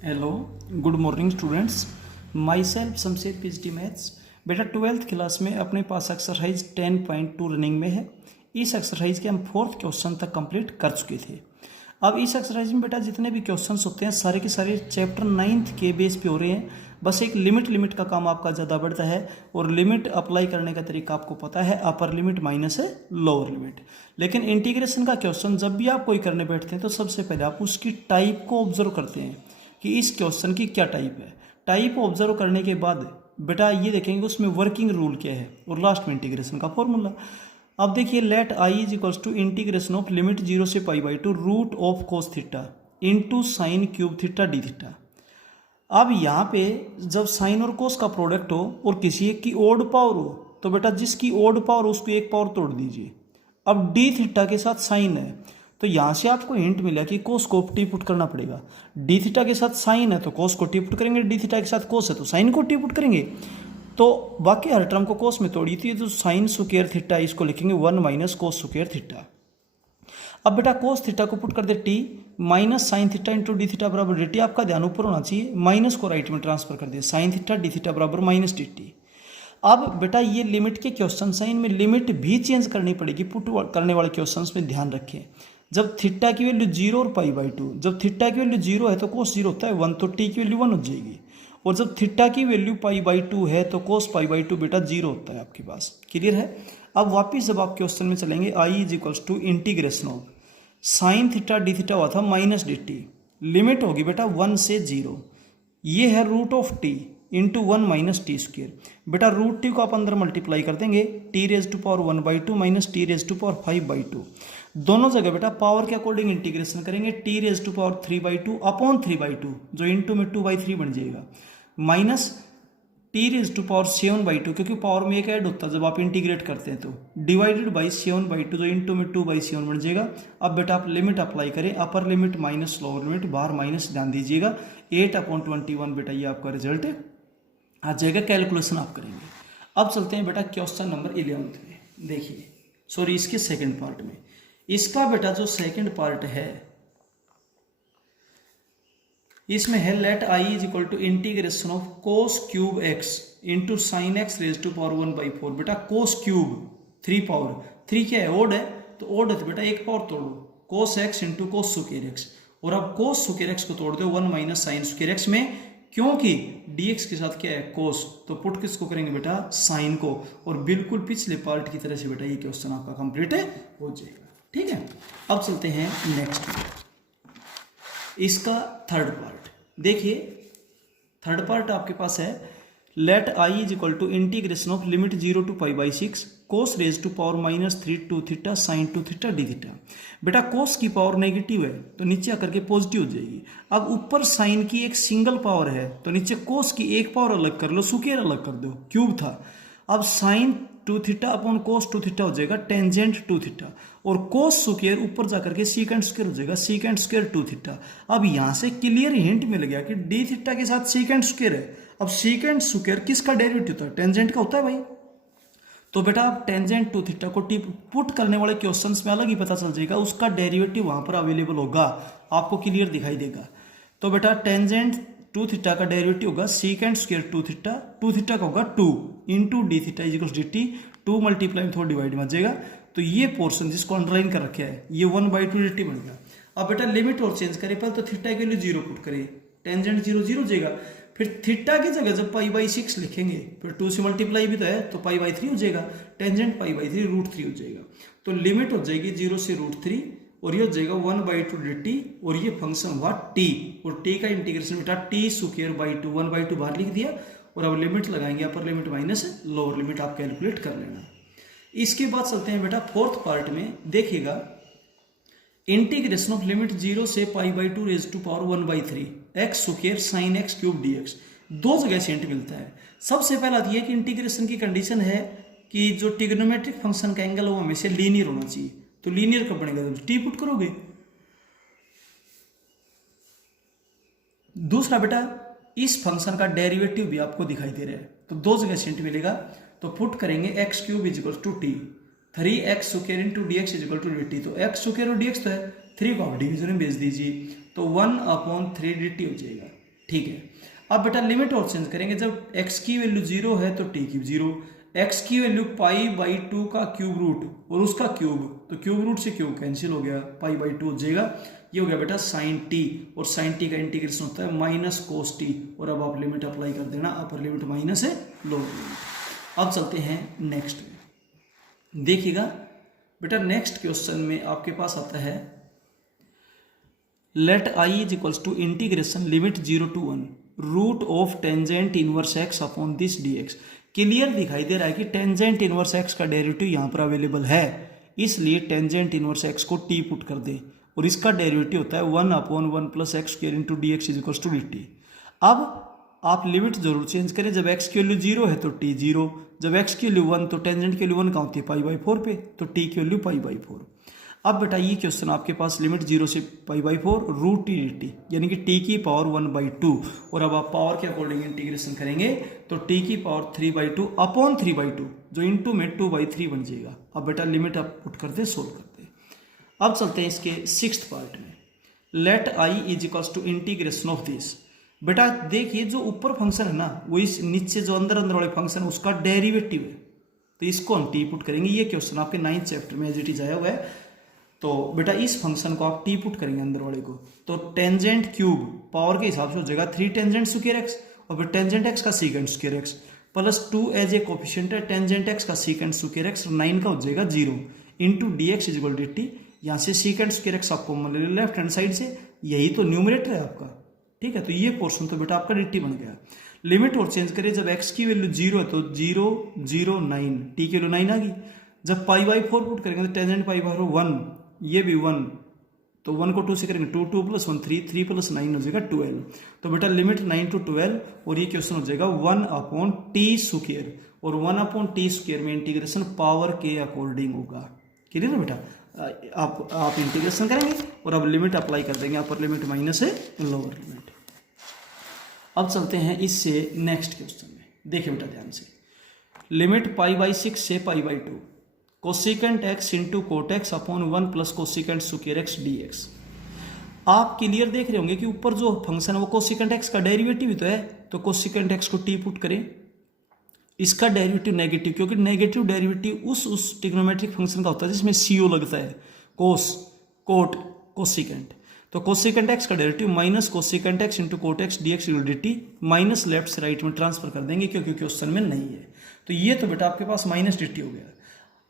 Hello, good morning students. My self Shamsher PhD maths. बेटा 12th class में अपने पास exercise 10.2 running में है। इस एक्सरसाइज के हम 4th क्वेश्चन तक कंप्लीट कर चुके थे। अब इस एक्सरसाइज में बेटा जितने भी क्वेश्चंस होते हैं सारे के सारे चैप्टर 9th के बेस पे हो रहे हैं। बस एक लिमिट का काम आपका ज़्यादा बढ़ता है और लिमिट अप्लाई करने का तरीका आपको पता है, अपर लिमिट माइनस है लोअर लिमिट। लेकिन इंटीग्रेशन का क्वेश्चन जब भी आप कोई करने बैठते हैं तो सबसे पहले आप उसकी टाइप को ऑब्जर्व करते हैं कि इस क्वेश्चन की क्या टाइप है। टाइप ऑब्जर्व करने के बाद बेटा ये देखेंगे उसमें वर्किंग रूल क्या है और लास्ट में इंटीग्रेशन का फॉर्मूला। अब देखिए, let I is equals to integration of limit 0 से π/2 root of cos theta into sine cube theta D theta. अब यहाँ पे जब साइन और कोस का प्रोडक्ट हो और किसी एक की ओड पावर हो तो बेटा जिसकी ओड पावर हो उसको एक पावर तोड़ दीजिए। अब डी थीटा के साथ साइन है तो यहाँ से आपको हिंट मिला कि कोस को टी पुट करना पड़ेगा। डी थीटा के साथ साइन है तो कोस को टी पुट करेंगे, डी थीटा के साथ कोस है तो साइन को टी पुट करेंगे। तो बाकी हर टर्म को कोस में तोड़ी थी तो साइन स्क्वायर थीटा इसको लिखेंगे 1 माइनस कोस स्क्वायर थीटा। अब बेटा कोस थीटा को पुट कर दे T minus sine theta into d theta बराबर डी टी। आपका ध्यान ऊपर होना चाहिए, माइनस को राइट में ट्रांसफर कर दिया, साइन थीटा डी थीटा बराबर माइनस डी टी। अब बेटा ये लिमिट के क्वेश्चन साइन में लिमिट भी चेंज करनी पड़ेगी। पुट करने वाले क्वेश्चन में ध्यान रखें, जब थीटा की वैल्यू 0 और π/2, जब थीटा की वैल्यू 0 है तो कोस 0 होता है 1, तो टी की वैल्यू 1 हो जाएगी। और जब थीटा की वैल्यू π/2 है तो कोस π/2 बेटा 0 होता है आपके पास। क्लियर है। अब वापिस जब आप क्वेश्चन में चलेंगे, I is equals to integration of sine theta D theta हुआ था माइनस डी टी, लिमिट होगी बेटा 1 से 0। ये है root of T into 1 minus T square. बेटा रूट टी को आप अंदर मल्टीप्लाई कर देंगे, T raise to power 1/2 minus T raise to power 5/2। दोनों जगह बेटा पावर के अकॉर्डिंग इंटीग्रेशन करेंगे, T raise to power 3/2 upon 3/2 जो इंटू में 2/3 बन जाएगा, minus T raise to power 7/2 क्योंकि पावर में एक ऐड होता है जब आप इंटीग्रेट करते हैं तो डिवाइडेड बाई 7/2 जो इंटू में 2/7 बन जाएगा। अब बेटा आप लिमिट अप्लाई करें, upper limit minus lower limit, बाहर माइनस ध्यान दीजिएगा, 8/21 बेटा ये आपका रिजल्ट आ जाएगा। कैलकुलेशन आप करेंगे। अब चलते हैं बेटा क्वेश्चन नंबर 11 में। देखिए सॉरी इसके सेकंड पार्ट में, इसका बेटा जो सेकंड पार्ट है इसमें है let I is equal to integration of cos cube x into sine x raise to power 1/4। बेटा कोस क्यूब 3 पावर 3 क्या है, ओड है तो ओड है तो बेटा एक पावर तोड़ो, cos x into cos square x. और अब कोस स्क्वायर एक्स को तोड़ दो 1 माइनस साइन स्क्वायर एक्स में, क्योंकि dx के साथ क्या है कोस, तो पुट किसको करेंगे बेटा साइन को। और बिल्कुल पिछले पार्ट की तरह से बेटा ये क्वेश्चन आपका कंप्लीट हो जाएगा। ठीक है। अब चलते हैं नेक्स्ट में, इसका थर्ड पार्ट। देखिए थर्ड पार्ट आपके पास है let I is equal to integration of limit 0 to π/6 cos raise to power -3 2 theta sine 2 theta D theta. बेटा कोस की पावर नेगेटिव है तो नीचे आकर के पॉजिटिव हो जाएगी। अब ऊपर साइन की एक सिंगल पावर है तो नीचे कोस की एक पावर अलग कर लो, स्क्वायर अलग कर दो, क्यूब था। अब sine 2 theta upon cos 2 theta हो जाएगा टेंजेंट 2 थीटा, और कोस स्क्वायर ऊपर जाकर के सीकेंट स्क्वायर हो जाएगा सीकेंट स्क्वायर 2 थीटा। अब यहां से क्लियर हिंट मिल गया कि डी थीटा के साथ सीकेंट स्क्वायर है। अब सीकेंट स्क्वायर किसका डेरिवेटिव होता है, टेंजेंट का होता है भाई। तो बेटा आप टेंजेंट 2 थीटा को पुट करने वाले क्वेश्चंस में अलग ही पता चल जाएगा, उसका डेरिवेटिव वहां पर अवेलेबल होगा, आपको क्लियर दिखाई देगा। तो बेटा टेंजेंट 2 थीटा का डेरिवेटिव होगा सीकेंट स्क्वायर 2 थीटा का होगा 2 into d theta is equals D T, 2 multiply में थोड़ा डिवाइड में जाएगा तो ये पोर्शन जिसको अंडरलाइन कर रखा है ये 1/2 डी टी बन गया। अब बेटा लिमिट और चेंज करें, पहले तो थीटा के लिए 0 पुट करें, टेंजेंट 0 0 जाएगा। फिर थीटा की जगह जब π/6 लिखेंगे फिर 2 से मल्टीप्लाई भी तो है तो π/3 हो जाएगा, टेंजेंट π/3 √3 हो जाएगा। तो लिमिट हो जाएगी 0 से √3 और ये हो जाएगा 1/2 dt, और ये फंक्शन हुआ t, और t का इंटीग्रेशन बेटा t स्क्वायर बाई 2 1/2 बाहर लिख दिया। और अब लिमिट लगाएंगे, अपर लिमिट माइनस लोअर लिमिट आप कैलकुलेट कर लेना। इसके बाद चलते हैं बेटा फोर्थ पार्ट में। देखिएगा इंटीग्रेशन ऑफ लिमिट 0 से π/2 raise to power 1/3 x square sine x cube dx। दो जगह से हिंट मिलता है। सबसे पहला ये कि इंटीग्रेशन की कंडीशन है कि जो ट्रिग्नोमेट्रिक फंक्शन का एंगल है वो हमेशा लीनियर होना चाहिए। तो लीनियर कब बनेगा, जब टी पुट करोगे। दूसरा बेटा इस फंक्शन का डेरिवेटिव भी आपको दिखाई दे रहा है, तो दो जगह से हिंट मिलेगा। तो पुट करेंगे x cube is equal to T, 3x square into D x is equal to D T. तो एक्स स्क्वायर और डी एक्स तो है, 3 को आप डिवीजन में भेज दीजिए तो 1/3 dt हो जाएगा। ठीक है। अब बेटा लिमिट और चेंज करेंगे, जब x की वैल्यू 0 है तो t की 0, x की वैल्यू π/2 का क्यूब रूट और उसका क्यूब, तो क्यूब रूट से क्यूब कैंसिल हो गया, π/2 हो जाएगा। ये हो गया बेटा sin t, और sin t का इंटीग्रेशन होता है माइनस cos t, और अब आप लिमिट अप्लाई कर देना, अपर लिमिट माइनस है लोअर लिमिट। अब चलते हैं नेक्स्ट में, देखिएगा बेटा नेक्स्ट क्वेश्चन में आपके पास आता है let i is equals to integration limit 0 to 1 root of tangent inverse x upon this dx। Clear दिखाई दे रहा है कि टेंजेंट इनवर्स x का डेरिवेटिव यहाँ पर अवेलेबल है, इसलिए टेंजेंट इनवर्स x को t पुट कर दे, और इसका डेरिवेटिव होता है 1/1 + x square into D x is equals to dt। अब आप लिमिट जरूर चेंज करें, जब x की वैल्यू 0 है तो t 0, जब x की वैल्यू 1 तो टेंजेंट की वैल्यू 1 कहाँ होती है π/4 पे, तो t की वैल्यू π/4। अब बेटा ये क्वेश्चन आपके पास लिमिट 0 से π/4 रूट t dt, यानी कि t की पावर 1/2, और अब आप पावर के अकॉर्डिंग इंटीग्रेशन करेंगे तो t की पावर 3/2 अपॉन 3/2, जो इंटू में 2/3 बन जाएगा। अब बेटा लिमिट आप पुट करते सोल्व करते। अब चलते हैं इसके 6th पार्ट में, let i is equals to integration of this. बेटा देखिए जो ऊपर फंक्शन है ना, वो इस नीचे जो अंदर अंदर वाले फंक्शन है उसका डेरिवेटिव है, तो इसको हम t पुट करेंगे। ये क्वेश्चन आपके 9th चैप्टर में एज इट इज आया हुआ है। तो बेटा इस फंक्शन को आप t पुट करेंगे अंदर वाले को, तो टेंजेंट क्यूब पावर के हिसाब से हो जाएगा 3 टेंजेंट स्क्वायर एक्स, और फिर टेंजेंट एक्स का secant square x plus 2 as a coefficient है टेंजेंट एक्स का सीकेंट स्क्वायर एक्स, 9 का हो जाएगा 0 into D x is equal dt। यहाँ से सीकेंट स्क्वायर एक्स आपको मिल लेफ्ट हैंड साइड से, यही तो न्यूमरेटर है आपका, ठीक है। तो ये पोर्शन तो बेटा आपका dt बन गया। लिमिट और चेंज करिए, जब x की वैल्यू 0 है तो 0 0 9, t की वैल्यू 9 आ गई। जब π/4 पुट करेंगे तो टेंजेंट π/4 1, ये भी 1, तो 1 को 2 से करेंगे 2 2 + 1 3 3 + 9 हो जाएगा 12। तो बेटा लिमिट 9 to 12, और ये क्वेश्चन हो जाएगा 1/t², और 1/t² में इंटीग्रेशन पावर के अकॉर्डिंग होगा। क्लियर है बेटा, आप इंटीग्रेशन करेंगे और अब लिमिट अप्लाई कर देंगे, अपर लिमिट माइनस है लोअर लिमिट। अब चलते हैं इससे नेक्स्ट क्वेश्चन में, देखिए बेटा ध्यान से, लिमिट π/6 से π/2 cosecant x into cot x upon 1 + cosecant square x dx। आप क्लियर देख रहे होंगे कि ऊपर जो फंक्शन है वो कोसिकेंट x का डेरिवेटिव ही तो है, तो कोसिकेंट x को t पुट करें, इसका डेरिवेटिव नेगेटिव, क्योंकि नेगेटिव डेरिवेटिव उस ट्रिग्नोमेट्रिक फंक्शन का होता है जिसमें co लगता है, कोस कोट कोसिकेंट। तो कोसिकेंट x का derivative minus cosecant x into cot x D x dt, minus left से राइट में ट्रांसफर कर देंगे क्योंकि क्वेश्चन में नहीं है। तो ये तो बेटा आपके पास माइनस dt हो गया।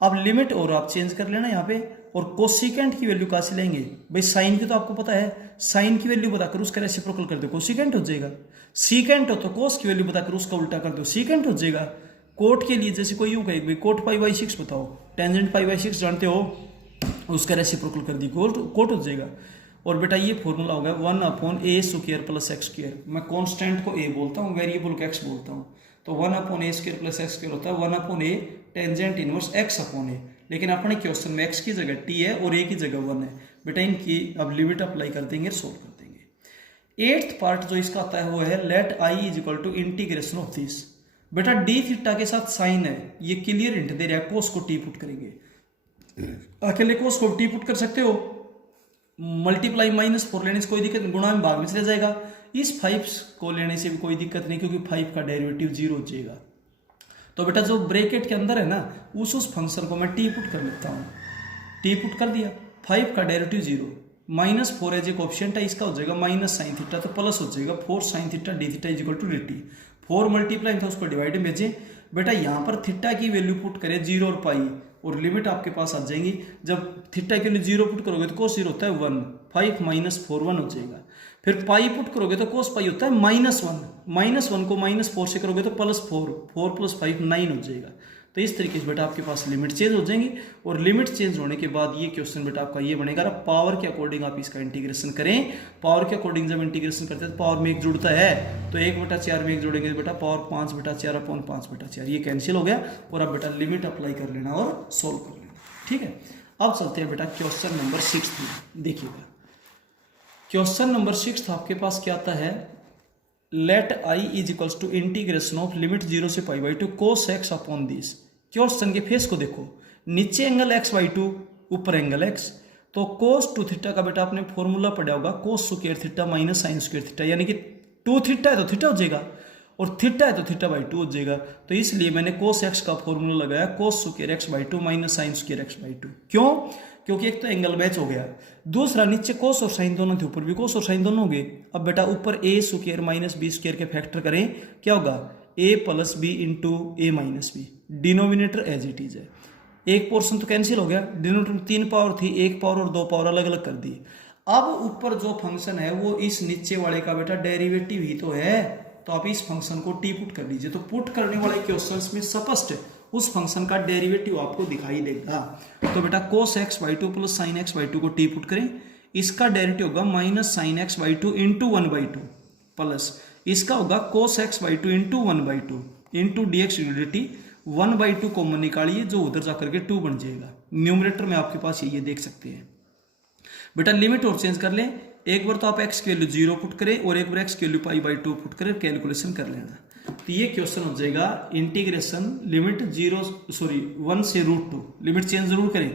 अब लिमिट और आप चेंज कर लेना यहाँ पे, और कोसिकेंट की वैल्यू कहाँ से लेंगे भाई, साइन की तो आपको पता है, साइन की वैल्यू बताकर उसका रेसिप्रोकल कर दो कोसिकेंट हो जाएगा। सीकेंट हो तो कोस की वैल्यू बताकर उसका उल्टा कर दो सीकेंट हो जाएगा। कोट के लिए जैसे कोई यूं कहे भाई कोट π/6 बताओ, टेंजेंट π/6 जानते हो, उसका रेसिप्रोकल कर दी कोट हो जाएगा। और बेटा ये फॉर्मूला हो गया 1/a² + x²। मैं कॉन्स्टेंट को a बोलता हूँ, वेरिएबल को x बोलता हूँ, तो 1/a² + x² होता है 1/a टेंजेंट इनवर्स x/a। लेकिन अपने क्वेश्चन में x की जगह t है और a की जगह 1 है। बेटा इनकी अब लिमिट अप्लाई कर देंगे, सोल्व कर देंगे। 8th पार्ट जो इसका आता है वो है let i is equal to integration of this. बेटा डी थीटा के साथ साइन है, ये क्लियर हिंट दे रहा है, कोस को t पुट करेंगे। अकेले कोस को t पुट कर सकते हो, मल्टीप्लाई -4 लेने से कोई दिक्कत नहीं, गुणा में भाग में चला जाएगा। इस 5 को लेने से भी कोई दिक्कत नहीं, क्योंकि 5 का डेरिवेटिव 0 हो जाएगा। तो बेटा जो ब्रैकेट के अंदर है ना, उस फंक्शन को मैं t पुट कर लेता हूँ, t पुट कर दिया, 5 का डेरिवेटिव 0, -4 एज ए कोएफिशिएंट है, इसका हो जाएगा माइनस साइन थीटा, तो प्लस हो जाएगा 4 sin theta D theta is equal to dt। 4 multiply था उसको डिवाइड में भेजें। बेटा यहाँ पर थीटा की वैल्यू पुट करें 0 और पाई, और लिमिट आपके पास आ जाएंगी। जब थीटा के लिए 0 पुट करोगे तो कोस 0 होता है 1, 5 -4 1 हो जाएगा। फिर पाई पुट करोगे तो कोस पाई होता है -1 को -4 से करोगे तो +4, 4 + 5 9 हो जाएगा। तो इस तरीके से बेटा आपके पास लिमिट चेंज हो जाएंगी, और लिमिट चेंज होने के बाद ये क्वेश्चन बेटा आपका ये बनेगा। पावर के अकॉर्डिंग आप इसका इंटीग्रेशन करें। पावर के अकॉर्डिंग जब इंटीग्रेशन करते हैं तो पावर में 1 जुड़ता है, तो 1/4 में 1 जोड़ेंगे बेटा पावर 5/4/5/4, ये कैंसिल हो गया। और अब बेटा लिमिट अप्लाई कर लेना और सोल्व कर लेना, ठीक है। अब चलते हैं बेटा क्वेश्चन नंबर 6 में। देखिएगा क्वेश्चन नंबर 6 आपके पास क्या आता है, let i is equals to integration of limit 0 से π/2 cos x upon this. Question के फेस को देखो, नीचे एंगल x/2 ऊपर एंगल x, तो cos 2 थीटा का बेटा आपने फॉर्मूला पढ़ा होगा cos² theta minus sin² theta, यानी कि 2 थीटा है तो थीटा हो जाएगा, और थीटा है तो थीटा बाई 2 हो जाएगा। तो इसलिए मैंने कोस एक्स का फॉर्मूला लगाया cos square x by 2 minus sine square x by 2। क्यों? क्योंकि एक तो एंगल मैच हो गया, दूसरा नीचे कोस और साइन दोनों थे, ऊपर भी कोस और साइन दोनों हो गए। अब बेटा ऊपर A square minus B square के फैक्टर करें, क्या होगा? A plus B into A minus B, denominator as it is है। एक पोर्शन तो कैंसिल हो गया, डिनोमिनेटर में 3 पावर थी, 1 पावर और 2 पावर अलग अलग कर दी। अब ऊपर जो फंक्शन है वो इस नीचे वाले का बेटा डेरिवेटिव ही तो है, तो आप इस फंक्शन को टी पुट कर लीजिए। तो पुट करने वाले क्वेश्चंस में स्पष्ट उस फंक्शन का डेरिवेटिव आपको दिखाई देगा। तो बेटा cos x by 2 plus sine x by 2 को टी पुट करें, इसका डेरिवेटिव होगा minus sine x by 2 into 1/2 plus इसका होगा cos x by 2 into 1/2 into D x D 1/2 common निकालिए, जो उधर जाकर के 2 बन जाएगा। न्यूमरेटर में आपके पास ये देख सकते हैं। बेटा लिमिट और चेंज कर लें, एक बार तो आप x की वैल्यू 0 पुट करें और एक बार x की वैल्यू पाई बाई 2 पुट करें, कैलकुलेशन कर लेना। तो ये क्वेश्चन हो जाएगा इंटीग्रेशन लिमिट 1 से √2, लिमिट चेंज जरूर करें,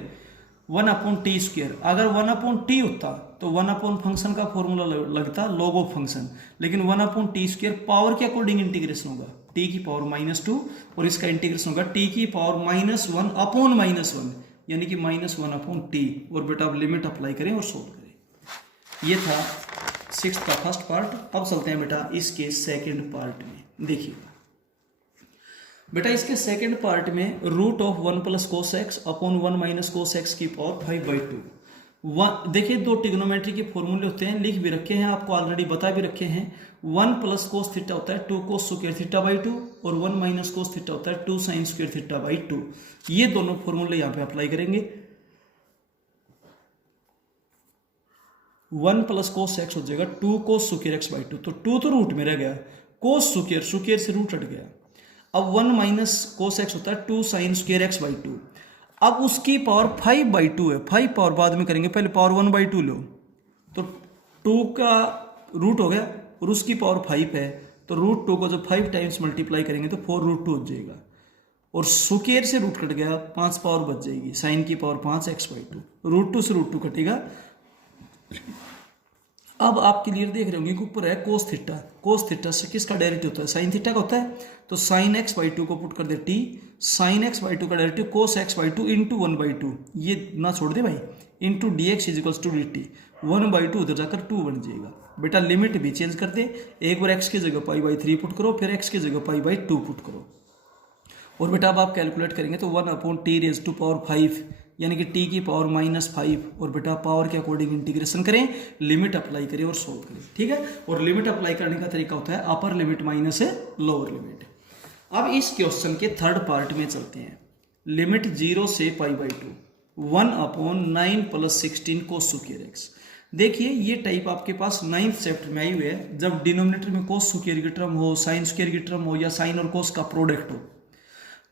1/t²। अगर 1/t होता तो 1 फंक्शन का फॉर्मूला लगता लॉग ऑफ फंक्शन, लेकिन 1/t² पावर के अकॉर्डिंग इंटीग्रेशन होगा, t की पावर -2, और इसका इंटीग्रेशन होगा t की पावर -1/-1, यानी कि -1/t। और बेटा आप लिमिट अप्लाई करें और सोल्व करें। ये था 6th का फर्स्ट पार्ट। अब चलते हैं बेटा इसके सेकंड पार्ट में। देखिए बेटा इसके सेकंड पार्ट में √1 + cos x upon 1 - cos x की पावर 5/2। देखिए दो ट्रिग्नोमेट्री के फॉर्मूले होते हैं, लिख भी रखे हैं, आपको ऑलरेडी बता भी रखे हैं। 1 + cos थीटा होता है 2 cos स्क्वायर थीटा बाई 2, और 1 - cos थीटा होता है 2 sin स्क्वायर थीटा बाई 2। ये दोनों फॉर्मूले यहाँ पे अप्लाई करेंगे। 1 + cos x हो जाएगा 2 cos स्क्वायर x बाई 2, तो 2 तो रूट में रह गया, cos स्क्वायर से रूट हट गया। अब 1 - cos x होता है 2 sin स्क्वायर x बाई 2। अब उसकी पावर 5/2 है, 5 पावर बाद में करेंगे, पहले पावर 1/2 लो, तो 2 का रूट हो गया और उसकी पावर 5 है, तो √2 को जब 5 टाइम्स मल्टीप्लाई करेंगे तो 4√2 हो जाएगा, और स्क्वायर से रूट कट गया, 5 पावर बच जाएगी, साइन की पावर 5 x बाई 2, √2 से √2 कटेगा। अब आप क्लियर देख रहे होंगे कि ऊपर है कोस थीटा, कोस थीटा से किसका डेरिवेटिव होता है? साइन थीटा का होता है, तो साइन x बाई 2 को पुट कर दे t, साइन x बाई 2 का derivative cos x by 2 into 1/2, ये ना छोड़ दे भाई, इंटू dx = dt, 1/2 उधर जाकर 2 बन जाएगा। बेटा लिमिट भी चेंज कर दे, एक बार x की जगह π/3 पुट करो, फिर x की जगह π/2 पुट करो, और बेटा अब आप कैलकुलेट करेंगे तो 1/t⁵5, यानी कि t की पावर -5, और बेटा पावर के अकॉर्डिंग इंटीग्रेशन करें, लिमिट अप्लाई करें और सोल्व करें, ठीक है। और लिमिट अप्लाई करने का तरीका होता है अपर लिमिट माइनस लोअर लिमिट। अब इस क्वेश्चन के थर्ड पार्ट में चलते हैं। लिमिट 0 से π/2, 1/9 + 16 cos स्क्वायर x। देखिए ये टाइप आपके पास 9th चैप्टर में आई हुई है, जब डिनोमिनेटर में cos स्क्वायर की टर्म हो, साइन स्क्वायर की टर्म हो, या साइन और cos का प्रोडक्ट हो,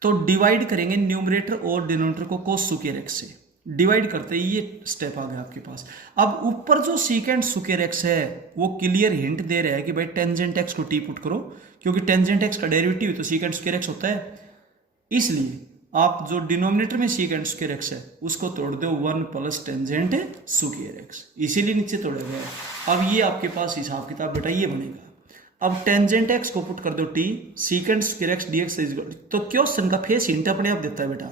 तो डिवाइड करेंगे न्यूमरेटर और डिनोमिनेटर को cos स्क्वायर x से। डिवाइड करते ही ये स्टेप आ गया आपके पास। अब ऊपर जो सीकेंट स्क्वायर x है वो क्लियर हिंट दे रहा है कि भाई टेंजेंट x को टी पुट करो, क्योंकि टेंजेंट x का डेरिवेटिव तो सीकेंट स्क्वायर x होता है। इसलिए आप जो डिनोमिनेटर में सीकेंट स्क्वायर x है उसको तोड़ दो 1 + टेंजेंट स्क्वायर x, इसीलिए नीचे तोड़ा गया है। अब ये आपके पास हिसाब किताब बेटा ये बनेगा। अब टेंजेंट x को पुट कर दो t, secant square x dx, तो क्वेश्चन का फेस हिंट अपने आप देता है बेटा,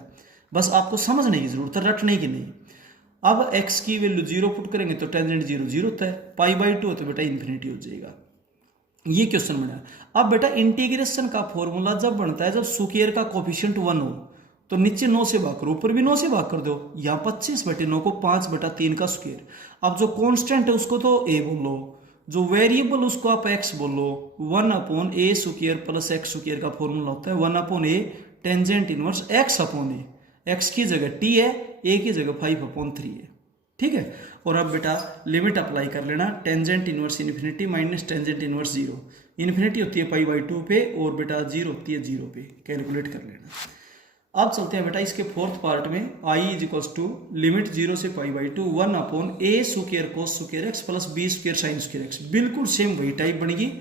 बस आपको समझने की जरूरत है, रटने की नहीं। अब x की वैल्यू 0 पुट करेंगे तो टेंजेंट 0 होता है, π/2 तो बेटा इन्फिनिटी हो जाएगा। ये क्वेश्चन बना। अब बेटा इंटीग्रेशन का फॉर्मूला जब बनता है जब स्क्वायर का कोफिशिएंट 1 हो, तो नीचे 9 से भाग करो, ऊपर भी 9 से भाग कर दो, यहाँ 25/9 को 5/3 का स्क्वायर। अब जो कॉन्स्टेंट है उसको तो a बोलो, जो वेरिएबल उसको आप x बोलो। 1/a² + x² का फॉर्मूला होता है 1/a tangent inverse x/a। x की जगह t है, a की जगह 5/3 है, ठीक है। और अब बेटा लिमिट अप्लाई कर लेना, tangent inverse infinity minus tangent inverse 0, infinity होती है π/2 पे और बेटा 0 होती है 0 पे, कैलकुलेट कर लेना। अब चलते हैं बेटा इसके फोर्थ पार्ट में। I = लिमिट 0 से π/2 1/a² cos square x + b² sin square x। बिल्कुल सेम वही टाइप बनेगी।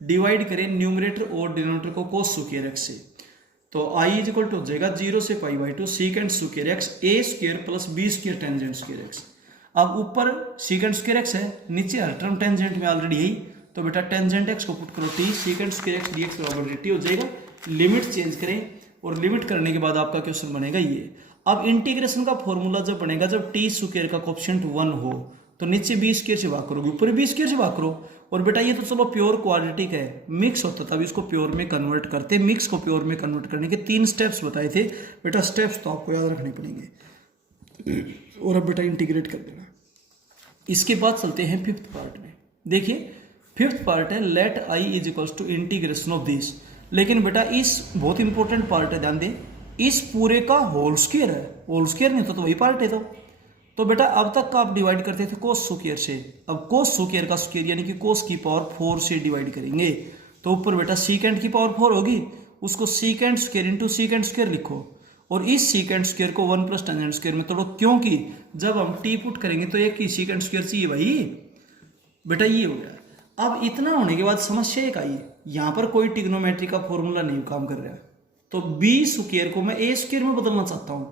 डिवाइड करें न्यूमरेटर और डिनोमिनेटर को cos स्क्वायर x से, तो I = हो जाएगा 0 से π/2 secant square x a² + b² tangent square x। अब ऊपर सीकेंट स्क्वायर x है, नीचे हर टर्म टेंजेंट में ऑलरेडी है, तो बेटा टेंजेंट एक्स को पुट करो T secant square x dx बराबर dt हो जाएगा। लिमिट चेंज करें और लिमिट करने के बाद आपका क्वेश्चन बनेगा ये। अब इंटीग्रेशन का फॉर्मूला जब बनेगा जब टी स्क्वायर का कोएफिशिएंट 1 हो तो नीचे बी स्क्वायर से भाग करोगे, ऊपर बी स्क्वायर से भाग करो। और बेटा ये तो चलो प्योर क्वाड्रेटिक है, मिक्स होता तब इसको प्योर में कन्वर्ट करते। मिक्स को प्योर में कन्वर्ट करने के 3 स्टेप्स बताए थे बेटा, स्टेप्स तो आपको याद रखने पड़ेंगे। और अब बेटा इंटीग्रेट कर देना। इसके बाद चलते हैं फिफ्थ पार्ट में। देखिए फिफ्थ पार्ट है let I is equals to integration of this. लेकिन बेटा इस बहुत इंपॉर्टेंट पार्ट है, ध्यान दें, इस पूरे का होल स्क्वायर है। होल स्क्वायर नहीं तो वही पार्ट है। तो बेटा अब तक का आप डिवाइड करते थे कोस स्क्वायर से, अब कोस स्क्वायर का स्क्वायर यानी कि कोस की पावर 4 से डिवाइड करेंगे। तो ऊपर बेटा सीकेंट की पावर 4 होगी, उसको secant square into secant square लिखो। और इस सीकेंट स्क्वायर को 1 प्लस टेंजेंट स्क्वायर में तोड़ो, क्योंकि जब हम टी पुट करेंगे तो एक ही सीकेंट स्क्वायर चाहिए भाई। बेटा ये हो गया। अब इतना होने के बाद समस्या एक आई, यहां पर कोई ट्रिग्नोमेट्री का फॉर्मूला नहीं काम कर रहा है। तो बी स्क्वायर को मैं ए स्क्वायर में बदलना चाहता हूं,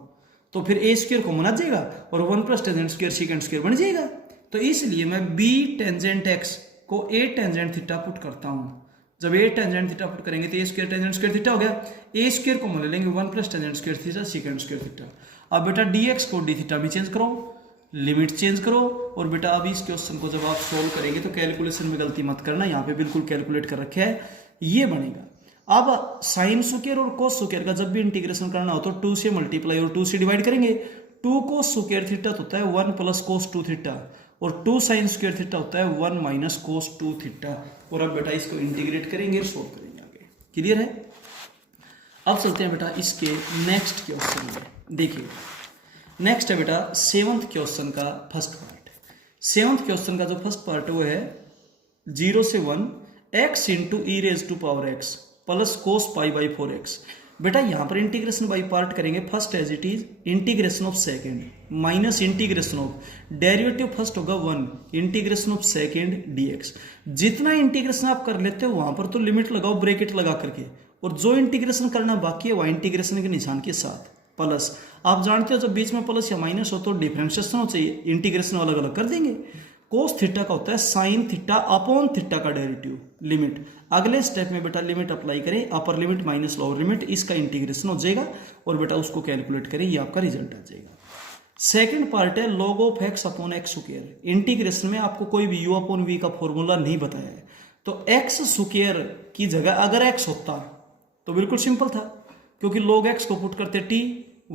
तो फिर ए स्क्वायर कॉमन आ जाएगा और 1 plus tangent square secant square बन जाएगा। तो इसलिए मैं बी टेंजेंट एक्स को ए टेंजेंट थीटा पुट करता हूं। जब ए टेंजेंट थीटा पुट करेंगे तो ए स्क्वायर टेंजेंट स्क्वायर थीटा हो गया। ए स्क्वायर कॉमन ले लेंगे 1 plus tangent square theta secant square theta. अब बेटा डीएक्स को डी थीटा में चेंज करो, लिमिट चेंज करो। और बेटा अब इस क्वेश्चन को जब आप सोल्व करेंगे तो कैलकुलेशन में गलती मत करना, यहाँ पे बिल्कुल कैलकुलेट कर रखे है, ये बनेगा। अब साइन स्क्वायर और कोस स्क्वायर का जब भी इंटीग्रेशन करना हो तो 2 से मल्टीप्लाई और 2 से डिवाइड करेंगे। 2 कोस स्क्वायर थीटा होता है 1 प्लस कोस 2 थीटा और 2 साइन स्क्वायर थीटा होता है 1 माइनस कोस 2 थीटा। और अब बेटा इसको इंटीग्रेट करेंगे और सोल्व करेंगे आगे। क्लियर है? अब चलते हैं बेटा इसके नेक्स्ट क्वेश्चन में। देखिए नेक्स्ट है बेटा 7th क्वेश्चन का फर्स्ट पार्ट। 7th क्वेश्चन का जो फर्स्ट पार्ट वो है 0 से 1 x into E raise to power x plus cos pi by 4x। बेटा यहाँ पर इंटीग्रेशन बाई पार्ट करेंगे। First as it is integration of second minus integration of derivative first होगा 1 इंटीग्रेशन ऑफ सेकेंड dx। जितना integration आप कर लेते हो वहां पर तो लिमिट लगाओ ब्रैकेट लगा करके, और जो इंटीग्रेशन करना बाकी है वह इंटीग्रेशन के निशान के साथ प्लस। आप जानते हो जब बीच में प्लस या माइनस हो तो डिफरेंशिएशन हो चाहिए, इंटीग्रेशन अलग अलग कर देंगे। कोस थीटा का होता है साइन थीटा अपॉन थीटा का डेरिवेटिव। लिमिट अगले स्टेप में बेटा लिमिट अप्लाई करें, upper limit minus lower limit, इसका इंटीग्रेशन हो जाएगा और बेटा उसको कैलकुलेट करें, ये आपका रिजल्ट आ जाएगा। सेकंड पार्ट है log of x upon x square. Integration में आपको कोई भी u अपॉन v का फॉर्मूला नहीं बताया है, तो एक्स स्क्वायर की जगह अगर x होता तो बिल्कुल सिंपल था, क्योंकि log x को पुट करते t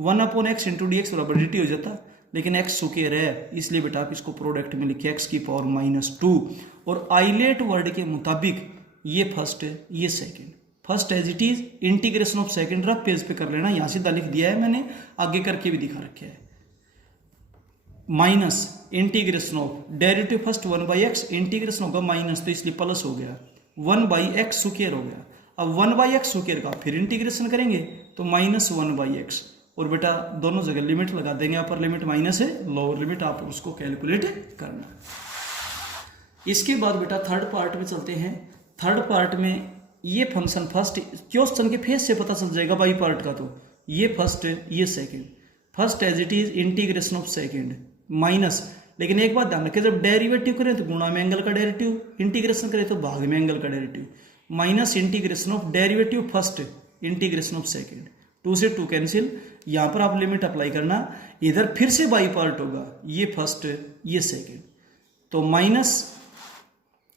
1 upon x into D x बराबर dt हो जाता। लेकिन x स्क्वायर है इसलिए बेटा आप इसको प्रोडक्ट में लिखिए x की पावर -2। और आइलेट वर्ड के मुताबिक ये फर्स्ट है ये second. First as it is integration of second rough page पे कर लेना, यहां सीधा लिख दिया है मैंने, आगे करके भी दिखा रखे है। Minus integration of derivative first 1 by x, integration होगा माइनस तो इसलिए प्लस हो गया 1 बाई एक्स स्क्वायर हो गया। अब 1 बाई एक्स स्क्वायर का फिर इंटीग्रेशन करेंगे तो -1 बाई एक्स, और बेटा दोनों जगह लिमिट लगा देंगे, अपर लिमिट माइनस है लोअर लिमिट, आप उसको कैलकुलेट करना। इसके बाद बेटा थर्ड पार्ट में चलते हैं। थर्ड पार्ट में ये फंक्शन फर्स्ट क्वेश्चन के फेस से पता चल जाएगा बाई पार्ट का, तो ये फर्स्ट है ये second. First as it is integration of second minus, लेकिन एक बात ध्यान रखें जब डेरिवेटिव करें तो गुणा में एंगल का डेरिवेटिव, इंटीग्रेशन करें तो भाग में एंगल का derivative, minus integration of derivative first integration of second. 2 से 2 कैंसिल, यहां पर आप लिमिट अप्लाई करना, इधर फिर से बाई पार्ट होगा, ये फर्स्ट ये सेकंड, तो माइनस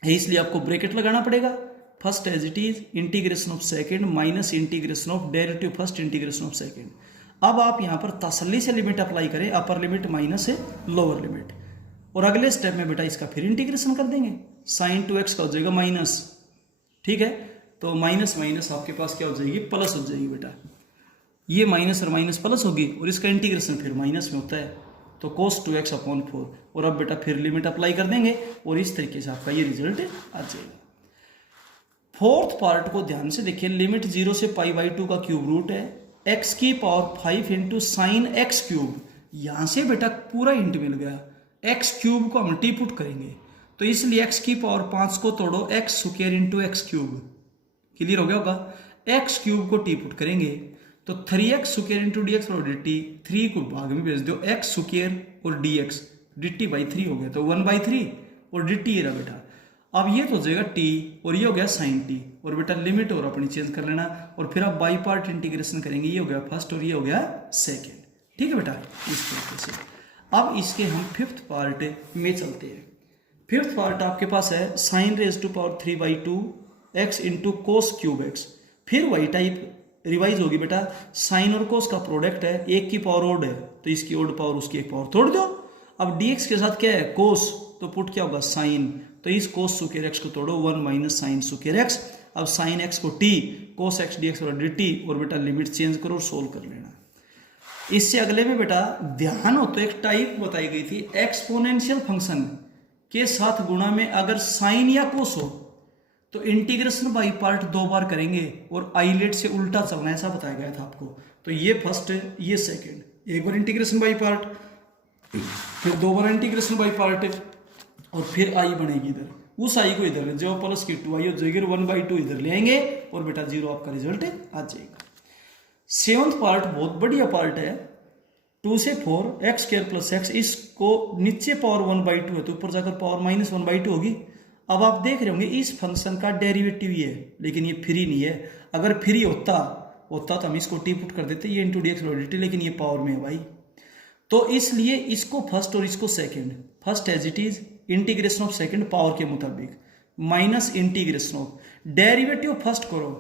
है इसलिए आपको ब्रैकेट लगाना पड़ेगा। First as it is integration of second minus integration of derivative first integration of second. अब आप यहां पर तसल्ली से लिमिट अप्लाई करें, अपर लिमिट माइनस है लोअर लिमिट, और अगले स्टेप में बेटा इसका फिर इंटीग्रेशन कर देंगे, साइन 2x का हो जाएगा माइनस, ठीक है। तो माइनस माइनस आपके पास क्या हो जाएगी प्लस हो जाएगी बेटा, ये माइनस और माइनस प्लस होगी और इसका इंटीग्रेशन फिर माइनस में होता है, तो cos 2x अपॉन 4। और अब बेटा फिर लिमिट अप्लाई कर देंगे और इस तरीके से आपका ये रिजल्ट आ जाएगा। फोर्थ पार्ट को ध्यान से देखिए, लिमिट 0 से π/2 का क्यूब रूट है, x की power 5 into sine x cube. यहां से बेटा पूरा इंट मिल गया, x क्यूब को हम टी पुट करेंगे तो इसलिए x की पावर 5 को तोड़ो x square into x cube. Clear हो गया होगा। x क्यूब को टी पुट करेंगे तो 3x square into D x और dt, 3 को भाग में भेज दो, x स्क्वायर और dx dt बाई 3 हो गया, तो 1/3 और dt रहा बेटा। अब ये तो हो जाएगा टी और ये हो गया साइन टी, और बेटा लिमिट और अपनी चेंज कर लेना, और फिर आप बाई पार्ट इंटीग्रेशन करेंगे, ये हो गया फर्स्ट और ये हो गया सेकेंड। ठीक है बेटा, इस तरीके से। अब इसके हम फिफ्थ पार्ट में चलते हैं। फिफ्थ पार्ट आपके पास है sine raise to power 3/2 x into cos cube x. फिर वही टाइप रिवाइज होगी बेटा, साइन और कोस का प्रोडक्ट है, एक की पावर ओड है तो इसकी ओड पावर उसकी एक पावर तोड़ दो। अब dx के साथ क्या है कोस, तो पुट क्या होगा साइन, तो इस कोस स्क्वायर एक्स को तोड़ो 1 माइनस साइन स्क्वायर एक्स। अब साइन एक्स को T cos x D x dt, और बेटा लिमिट चेंज करो और सोल्व कर लेना। इससे अगले में बेटा ध्यान हो तो एक टाइप बताई गई थी, एक्सपोनेंशियल फंक्शन के साथ गुणा में अगर साइन या कोस हो तो इंटीग्रेशन बाई पार्ट 2 बार करेंगे और आईलेट से उल्टा चलना, ऐसा बताया गया था आपको। तो ये फर्स्ट ये सेकंड, एक बार इंटीग्रेशन बाई पार्ट, फिर 2 बार इंटीग्रेशन बाई पार्ट, और फिर आई बनेगी इधर, उस आई को इधर जो प्लस की 2i हो जाएगी, 1/2 इधर ले आएंगे और बेटा 0 आपका रिजल्ट आ जाएगा। सेवंथ पार्ट बहुत बढ़िया पार्ट है, 2 से 4 एक्स स्क्वायर प्लस एक्स, इसको नीचे पावर 1/2 है तो ऊपर जाकर पावर माइनस 1/2 होगी। अब आप देख रहे होंगे इस फंक्शन का डेरिवेटिव ये है, लेकिन ये फ्री नहीं है। अगर फ्री होता तो हम इसको टी पुट कर देते, ये इंटू डी एक्स dt, लेकिन ये पावर में है भाई, तो इसलिए इसको फर्स्ट और इसको second, first as it is integration of second power के मुताबिक minus integration of derivative first करो,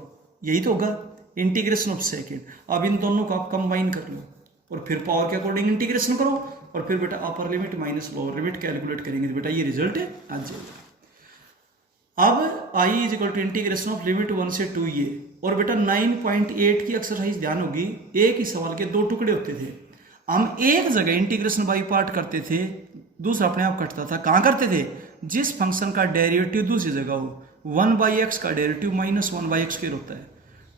यही तो होगा इंटीग्रेशन ऑफ सेकंड। अब इन दोनों को आप कंबाइन कर लो और फिर पावर के अकॉर्डिंग इंटीग्रेशन करो, और फिर बेटा upper limit minus lower limit calculate करेंगे तो बेटा ये रिजल्ट आ जाएगा। अब i is equal to integration of limit 1 से 2 ये, और बेटा 9.8 की एक्सरसाइज ध्यान होगी, एक ही सवाल के 2 टुकड़े होते थे। हम एक जगह इंटीग्रेशन बाई पार्ट करते थे, दूसरा अपने आप कटता था। कहाँ करते थे, जिस फंक्शन का डेरिवेटिव दूसरी जगह हो, 1/x का डेरिवेटिव माइनस 1/x होता है,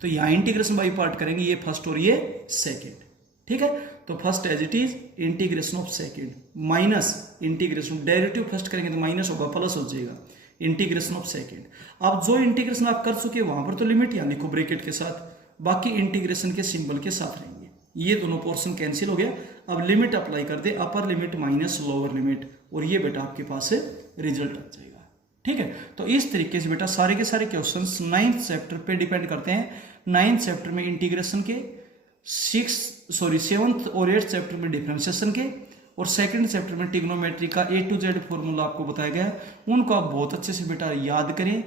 तो यहाँ इंटीग्रेशन बाई पार्ट करेंगे, ये फर्स्ट और ये सेकेंड। ठीक है, तो first as it is integration of second minus integration, derivative first करेंगे तो माइनस होगा प्लस हो जाएगा, इंटीग्रेशन ऑफ सेकेंड। अब जो इंटीग्रेशन आप कर चुके वहां पर तो लिमिट यहाँ लिखो ब्रैकेट के साथ, बाकी इंटीग्रेशन के सिंबल के साथ रहेंगे, ये दोनों पोर्शन कैंसिल हो गया। अब लिमिट अप्लाई कर दे, upper limit minus lower limit, और ये बेटा आपके पास से रिजल्ट आ जाएगा। ठीक है, तो इस तरीके से बेटा सारे के सारे क्वेश्चंस 9th चैप्टर पे डिपेंड करते हैं। 9th चैप्टर में इंटीग्रेशन के, 7th और 8th चैप्टर में डिफरेंशिएशन के, और 2nd चैप्टर में ट्रिग्नोमेट्री का A to Z फॉर्मूला आपको बताया गया है। उनको आप बहुत अच्छे से बेटा याद करें,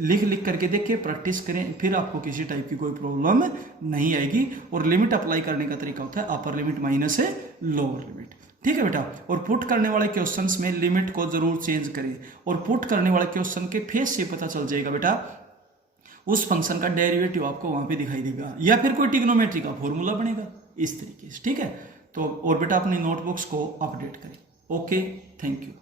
लिख करके देखें, प्रैक्टिस करें, फिर आपको किसी टाइप की कोई प्रॉब्लम नहीं आएगी। और लिमिट अप्लाई करने का तरीका होता है अपर लिमिट माइनस है लोअर लिमिट। ठीक है बेटा, और पुट करने वाले क्वेश्चंस में लिमिट को जरूर चेंज करें, और पुट करने वाले क्वेश्चन के फेस से पता चल जाएगा बेटा उस फंक्शन का डेरिवेटिव आपको वहां पे दिखाई देगा, या फिर कोई ट्रिग्नोमेट्री का फॉर्मूला बनेगा इस तरीके से। ठीक है, तो और बेटा अपनी नोटबुक्स को अपडेट करें। Okay, thank you.